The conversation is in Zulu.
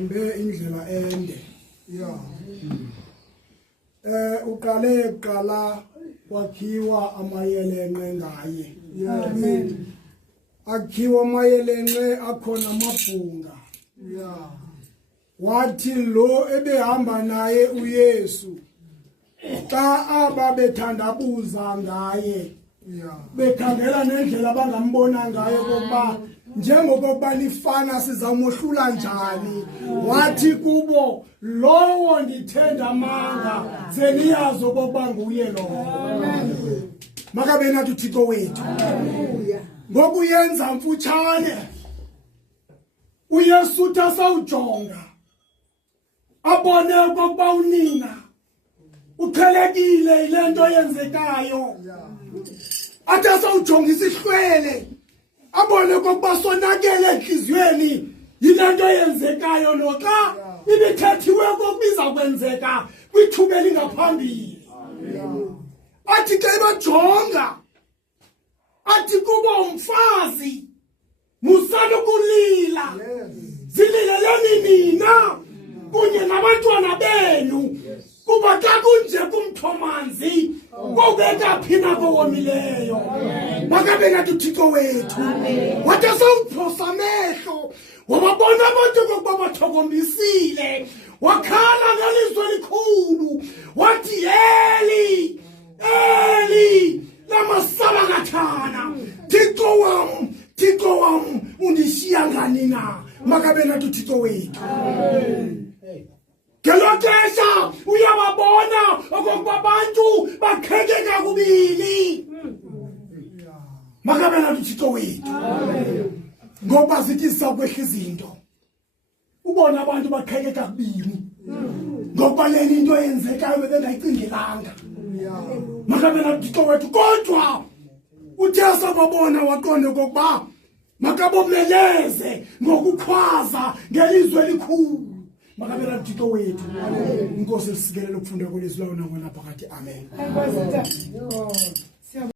uhambe indlela ende uqale kuqala kwakhiwa amayelenqe ngaye akhiwa amayelenqe akhona amabhunga wathi lo ebehamba naye uYesu xa aba bethandabuza ngaye bekhangela nendlela abangambona ngayo kokuba njengokuba lifana sizamohlula njani wathi kubo lowo ndithenda amanga seniyazi okokuba nguye lowo makabe nathi uThixo wethu ngokuyenza mfutshane uYesu uthasawujonga abone okokuba unina uqhelekile ilento yenzekayo athasawujonga isihlwele abone okokuba sonakele enhliziyweni yilento yenzekayo noxa ibithethiwe kokubiza kwenzeka kwithuba elingaphambili athi xa ibajonga athi kubo mfazi musalukulila zilileleni nina kunye nabantwana benu kuba xa kunje kumthomanzi kobeka phina kowomileyo makabe nathi uThixo wethu wathi sawuphosa amehlo wababona abantu kokuba bathokombisile wakhala ngelizwi elikhulu wathi Eli Eli lama sabakathana Thixo wam undishiya ngani na makabe nathi uThixo wethu ngelo xesha uyababona okokuba abantu bakhekeka kubili makabe nathi uThixo wethu ngoba zithi sizakwehla izinto ubona abantu bakhekeka kubili ngoba leni into eyenzekayo bengayicingelanga makabe nathi uThixo wethu kodwa uthe sababona waqonda okokuba makabomeleze ngokukhwaza ngelizwi elikhulu makabe nathi uThixo wethu inkosi sisikelele ukufunda kwelizwi lawo nangona phakathi amen.